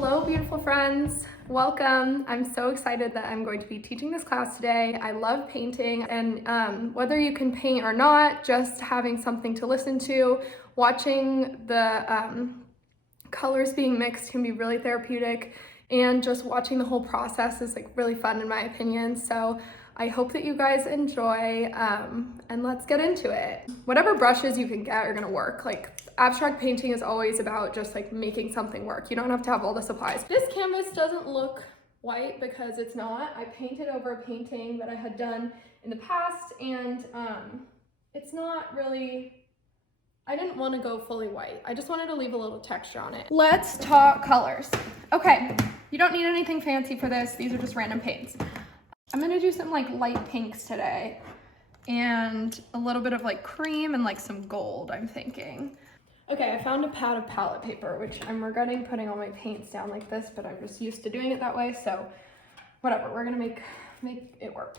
Hello, beautiful friends. Welcome. I'm so excited that I'm going to be teaching this class today. I love painting, and whether you can paint or not, just having something to listen to, watching the colors being mixed can be really therapeutic, and just watching the whole process is like really fun in my opinion. So I hope that you guys enjoy, and let's get into it. Whatever brushes you can get are gonna work. Like, abstract painting is always about just like making something work. You don't have to have all the supplies. This canvas doesn't look white because it's not. I painted over a painting that I had done in the past, and it's not really, I didn't want to go fully white. I just wanted to leave a little texture on it. Let's talk colors. Okay, you don't need anything fancy for this. These are just random paints. I'm gonna do some like light pinks today and a little bit of like cream and like some gold, I'm thinking. Okay, I found a pad of palette paper, which I'm regretting putting all my paints down like this, but I'm just used to doing it that way, so whatever, we're gonna make it work.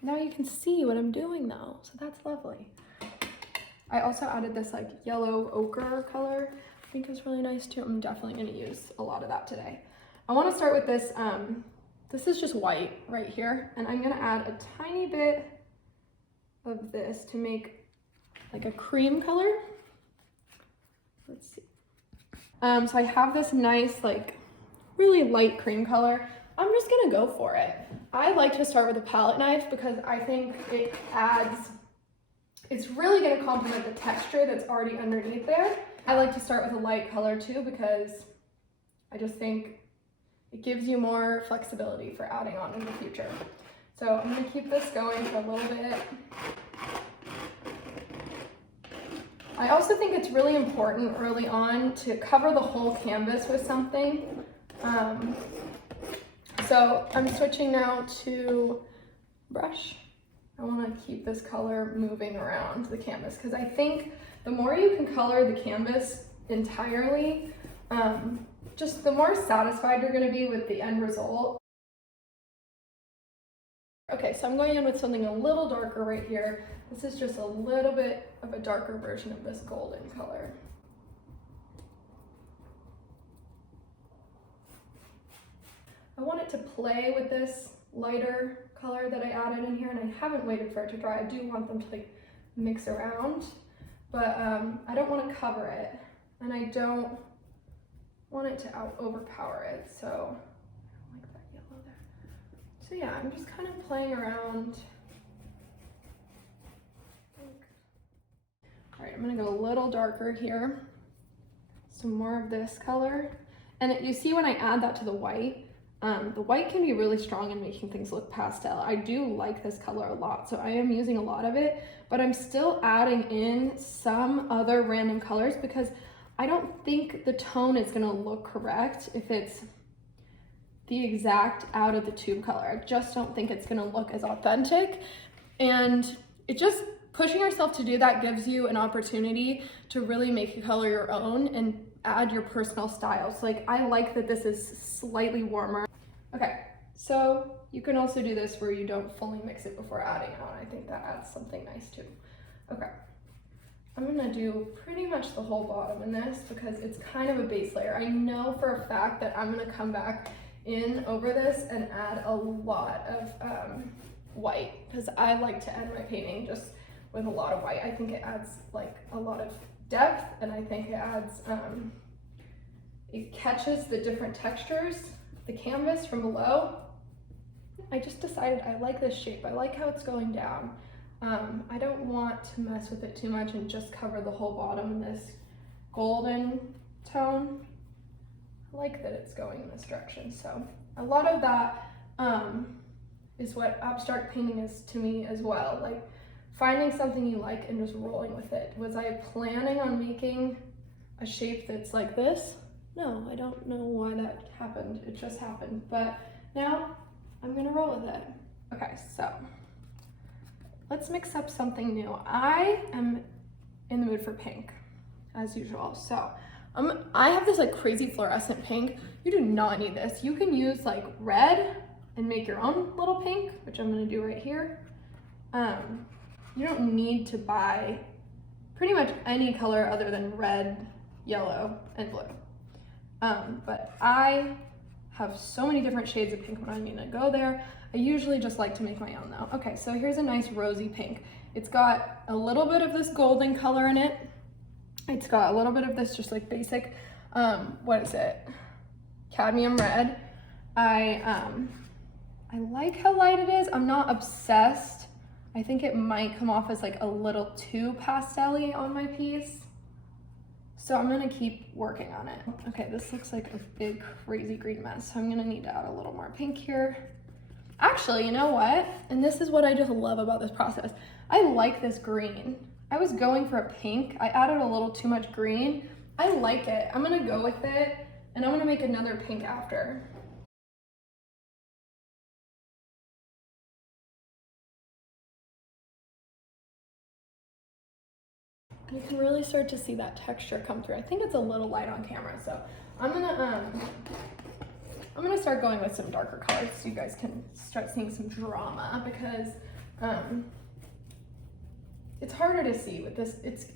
Now you can see what I'm doing though, so that's lovely. I also added this like yellow ochre color. I think it's really nice too. I'm definitely gonna use a lot of that today. I wanna start with this, this is just white right here, and I'm gonna add a tiny bit of this to make like a cream color. Let's see. So I have this nice, like really light cream color. I'm just gonna go for it. I like to start with a palette knife because I think it adds, it's really gonna complement the texture that's already underneath there. I like to start with a light color too because I just think it gives you more flexibility for adding on in the future. So I'm gonna keep this going for a little bit. I also think it's really important early on to cover the whole canvas with something. So I'm switching now to brush. I want to keep this color moving around the canvas because I think the more you can color the canvas entirely, just the more satisfied you're going to be with the end result. Okay, so I'm going in with something a little darker right here. This is just a little bit of a darker version of this golden color. I want it to play with this lighter color that I added in here, and I haven't waited for it to dry. I do want them to like mix around, but I don't want to cover it, and I don't want it to overpower it, so I like that yellow there. So yeah, I'm just kind of playing around. All right, I'm gonna go a little darker here. Some more of this color. And you see when I add that to the white can be really strong in making things look pastel. I do like this color a lot, so I am using a lot of it, but I'm still adding in some other random colors because I don't think the tone is gonna look correct if it's the exact out of the tube color. I just don't think it's gonna look as authentic, and it just, pushing yourself to do that gives you an opportunity to really make a color your own and add your personal style. So like, I like that this is slightly warmer. Okay, so you can also do this where you don't fully mix it before adding on. I think that adds something nice too. Okay, I'm gonna do pretty much the whole bottom in this because it's kind of a base layer. I know for a fact that I'm gonna come back in over this and add a lot of white because I like to end my painting just with a lot of white. I think it adds like a lot of depth, and I think it adds, it catches the different textures, the canvas from below. I just decided I like this shape. I like how it's going down. I don't want to mess with it too much and just cover the whole bottom in this golden tone. I like that it's going in this direction. So a lot of that is what abstract painting is to me as well. Like finding something you like and just rolling with it. Was I planning on making a shape that's like this? No, I don't know why that happened. It just happened. But now I'm gonna roll with it. Okay, so let's mix up something new. I am in the mood for pink, as usual. So I have this like crazy fluorescent pink. You do not need this. You can use like red and make your own little pink, which I'm gonna do right here. You don't need to buy pretty much any color other than red, yellow, and blue. But I have so many different shades of pink when I'm gonna go there. I usually just like to make my own though. Okay, so here's a nice rosy pink. It's got a little bit of this golden color in it. It's got a little bit of this just like basic, what is it? Cadmium red. I like how light it is. I'm not obsessed. I think it might come off as like a little too pastel-y on my piece. So I'm gonna keep working on it. Okay, this looks like a big crazy green mess. So I'm gonna need to add a little more pink here. Actually, you know what? And this is what I just love about this process. I like this green. I was going for a pink. I added a little too much green. I like it. I'm gonna go with it and I'm gonna make another pink after. You can really start to see that texture come through. I think it's a little light on camera, so I'm gonna start going with some darker colors so you guys can start seeing some drama, because it's harder to see with this.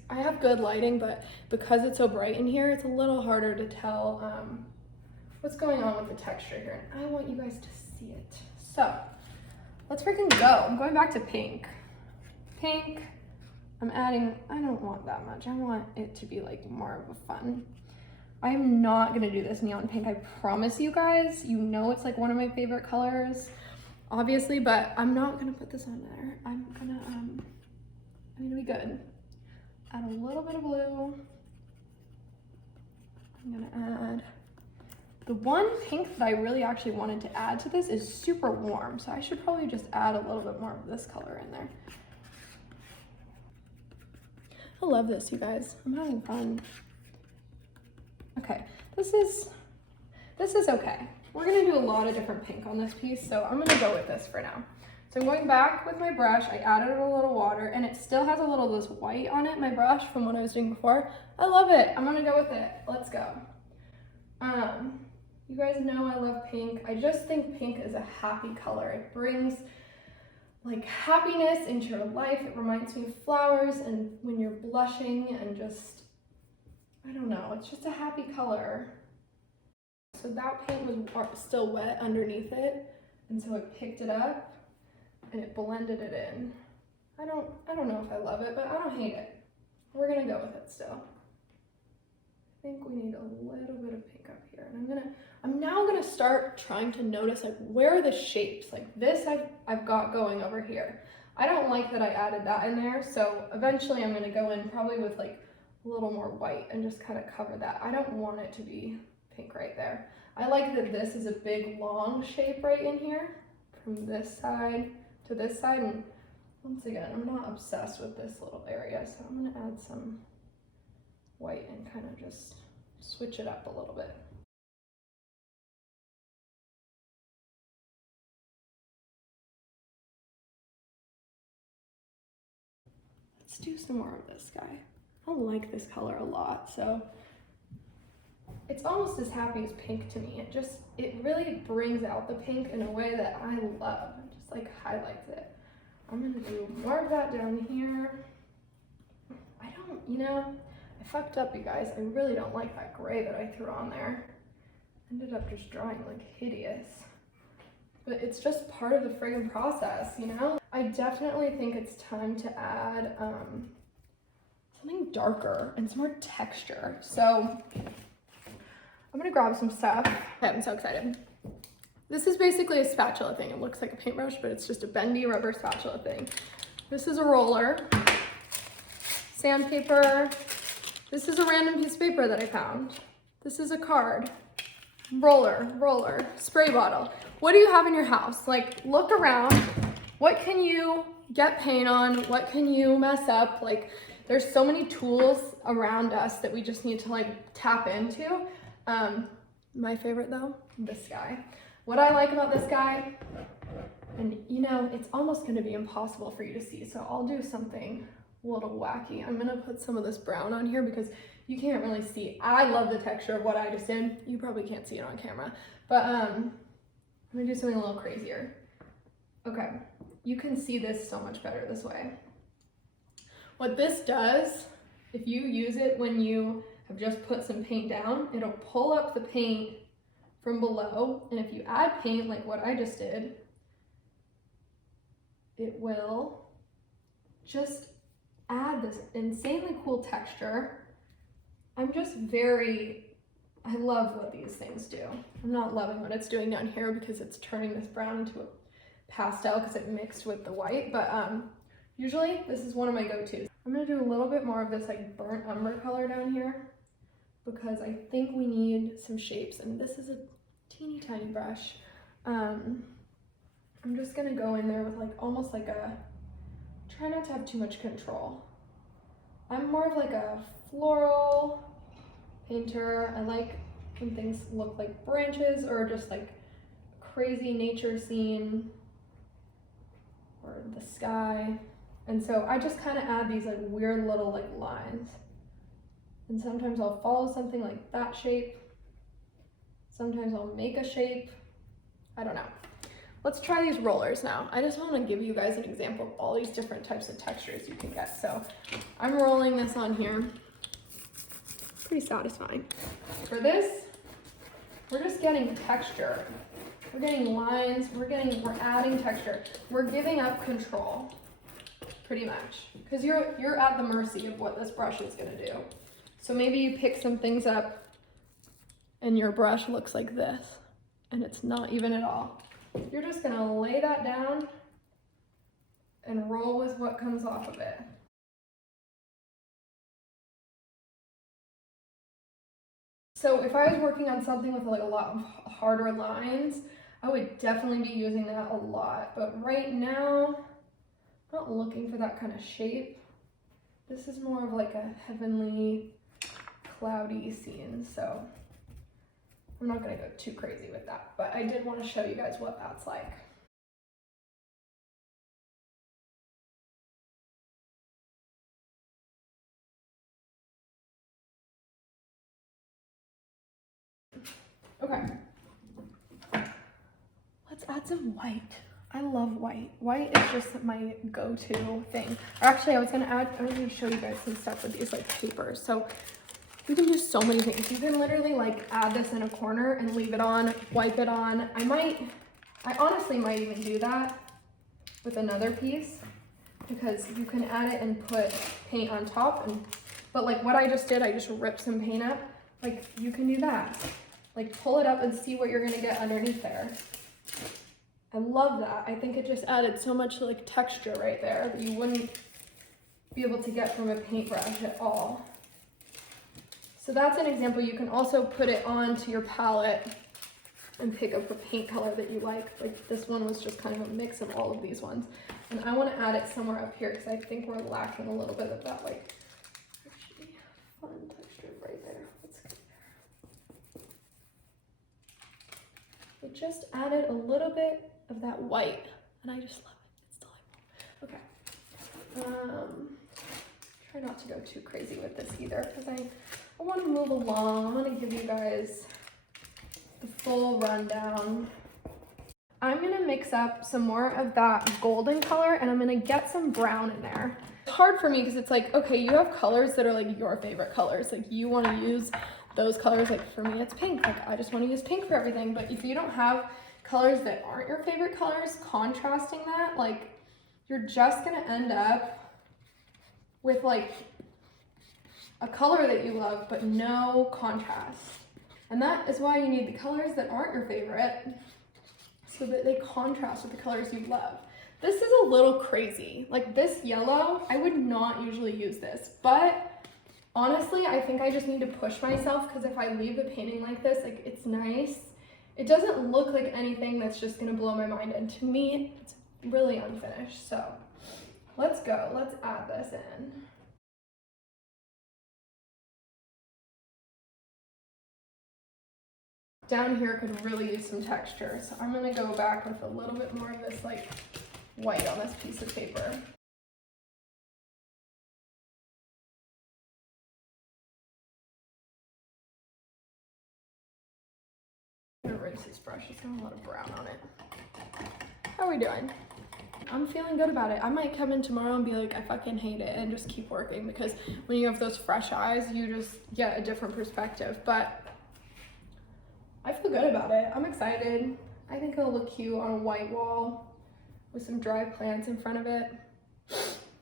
I have good lighting, but because it's so bright in here, it's a little harder to tell what's going on with the texture here. And I want you guys to see it. So let's freaking go. I'm going back to pink. Pink. I'm adding, I don't want that much. I want it to be like more of a fun. I'm not gonna do this neon pink, I promise you guys. You know it's like one of my favorite colors, obviously, but I'm not gonna put this on there. I'm gonna be good. Add a little bit of blue. I'm gonna add, the one pink that I really actually wanted to add to this is super warm, so I should probably just add a little bit more of this color in there. I love this, you guys. I'm having fun. Okay, this is okay. We're gonna do a lot of different pink on this piece, so I'm gonna go with this for now. So I'm going back with my brush. I added a little water, and it still has a little of this white on it, my brush, from what I was doing before. I love it. I'm gonna go with it. Let's go. You guys know I love pink. I just think pink is a happy color. It brings like happiness into your life. It reminds me of flowers and when you're blushing, and just, I don't know, it's just a happy color. So that paint was still wet underneath it, and so I picked it up and it blended it in. I don't know if I love it, but I don't hate it. We're gonna go with it still. I think we need a little bit of pink up here, and I'm now gonna start trying to notice like where are the shapes. Like this I've got going over here. I don't like that I added that in there, so eventually I'm gonna go in probably with like a little more white and just kind of cover that. I don't want it to be pink right there. I like that this is a big long shape right in here from this side to this side, and once again, I'm not obsessed with this little area, so I'm gonna add some white and kind of just switch it up a little bit. Let's do some more of this guy. I like this color a lot, so it's almost as happy as pink to me. It really brings out the pink in a way that I love. It just like highlights it. I'm gonna do more of that down here. I fucked up, you guys. I really don't like that gray that I threw on there. Ended up just drawing like hideous. But it's just part of the friggin' process, you know? I definitely think it's time to add something darker and some more texture. So I'm gonna grab some stuff. Okay, I'm so excited. This is basically a spatula thing. It looks like a paintbrush, but it's just a bendy rubber spatula thing. This is a roller, sandpaper. This is a random piece of paper that I found. This is a card, roller, spray bottle. What do you have in your house? Like, look around. What can you get paint on? What can you mess up? Like, there's so many tools around us that we just need to like tap into. My favorite though, this guy. What I like about this guy, and you know, it's almost gonna be impossible for you to see, so I'll do something a little wacky. I'm gonna put some of this brown on here because you can't really see. I love the texture of what I just did. You probably can't see it on camera, but I'm gonna do something a little crazier. Okay, you can see this so much better this way. What this does, if you use it when you have just put some paint down, it'll pull up the paint from below, and if you add paint like what I just did, it will just add this insanely cool texture. I love what these things do. I'm not loving what it's doing down here because it's turning this brown into a pastel because it mixed with the white, but usually this is one of my go-tos. I'm gonna do a little bit more of this like burnt umber color down here because I think we need some shapes, and this is a teeny tiny brush. I'm just gonna go in there with like almost like try not to have too much control. I'm more of like a floral painter. I like when things look like branches or just like crazy nature scene or the sky. And so I just kind of add these like weird little like lines. And sometimes I'll follow something like that shape. Sometimes I'll make a shape. I don't know. Let's try these rollers now. I just want to give you guys an example of all these different types of textures you can get. So I'm rolling this on here. Pretty satisfying. For this, we're just getting texture. We're getting lines, we're adding texture. We're giving up control, pretty much. Because you're at the mercy of what this brush is gonna do. So maybe you pick some things up and your brush looks like this, and it's not even at all. You're just gonna lay that down and roll with what comes off of it. So if I was working on something with like a lot of harder lines, I would definitely be using that a lot. But right now, I'm not looking for that kind of shape. This is more of like a heavenly, cloudy scene. So I'm not gonna go too crazy with that, but I did want to show you guys what that's like. Okay, let's add some white. I love white. White is just my go-to thing. Or actually, I was gonna show you guys some stuff with these like papers. So you can do so many things. You can literally like add this in a corner and leave it on, wipe it on. I honestly might even do that with another piece because you can add it and put paint on top. But like what I just did, I just ripped some paint up. Like you can do that. Like pull it up and see what you're gonna get underneath there. I love that. I think it just added so much like texture right there that you wouldn't be able to get from a paintbrush at all. So that's an example. You can also put it onto your palette and pick up a paint color that you like. Like this one was just kind of a mix of all of these ones. And I want to add it somewhere up here because I think we're lacking a little bit of that like actually fun texture right there. Let's go there. It just added a little bit of that white and I just love it. It's delightful. Okay. Try not to go too crazy with this either because I want to move along. I want to give you guys the full rundown. I'm going to mix up some more of that golden color and I'm going to get some brown in there. It's hard for me because it's like, okay, you have colors that are like your favorite colors. Like you want to use those colors. Like for me, it's pink. Like I just want to use pink for everything. But if you don't have colors that aren't your favorite colors, contrasting that, like you're just going to end up with like a color that you love, but no contrast. And that is why you need the colors that aren't your favorite so that they contrast with the colors you love. This is a little crazy. Like this yellow, I would not usually use this, but honestly, I think I just need to push myself because if I leave the painting like this, like it's nice. It doesn't look like anything that's just gonna blow my mind. And to me, it's really unfinished. So let's go, let's add this in. Down here could really use some texture. So I'm gonna go back with a little bit more of this like white on this piece of paper. I'm gonna rinse this brush, it's got a lot of brown on it. How are we doing? I'm feeling good about it. I might come in tomorrow and be like, I fucking hate it, and just keep working, because when you have those fresh eyes, you just get a different perspective. But I feel good about it. I'm excited. I think it'll look cute on a white wall with some dry plants in front of it.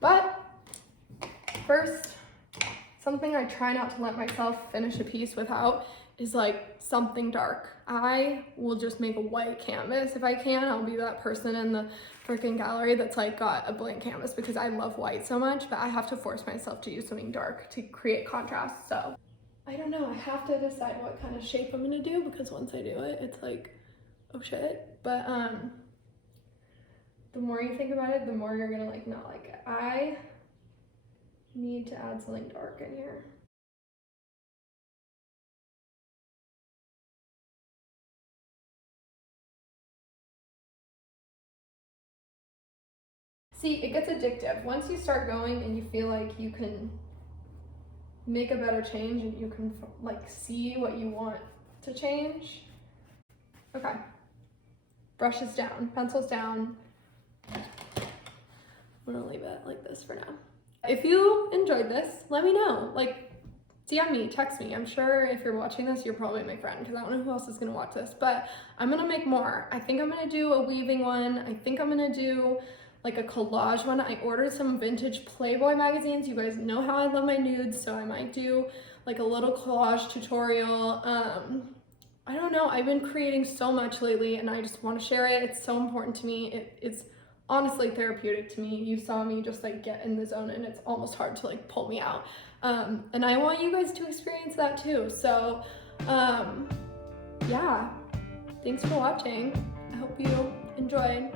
But first, something I try not to let myself finish a piece without is like something dark. I will just make a white canvas if I can. I'll be that person in the freaking gallery that's like got a blank canvas, because I love white so much, but I have to force myself to use something dark to create contrast. So I don't know, I have to decide what kind of shape I'm gonna do, because once I do it, it's like, oh shit. But the more you think about it, the more you're gonna like not like it. I need to add something dark in here. See, it gets addictive. Once you start going and you feel like you can make a better change and you can like see what you want to change. Okay, brushes down, pencils down. I'm gonna leave it like this for now. If you enjoyed this, let me know. Like, DM me, text me. I'm sure if you're watching this, you're probably my friend, because I don't know who else is gonna watch this, but I'm gonna make more. I think I'm gonna do a weaving one. I think I'm gonna do like a collage one. I ordered some vintage Playboy magazines. You guys know how I love my nudes, so I might do like a little collage tutorial. I don't know, I've been creating so much lately and I just want to share it. It's so important to me. It's honestly therapeutic to me. You saw me just like get in the zone, and it's almost hard to like pull me out. And I want you guys to experience that too. So yeah, thanks for watching. I hope you enjoyed.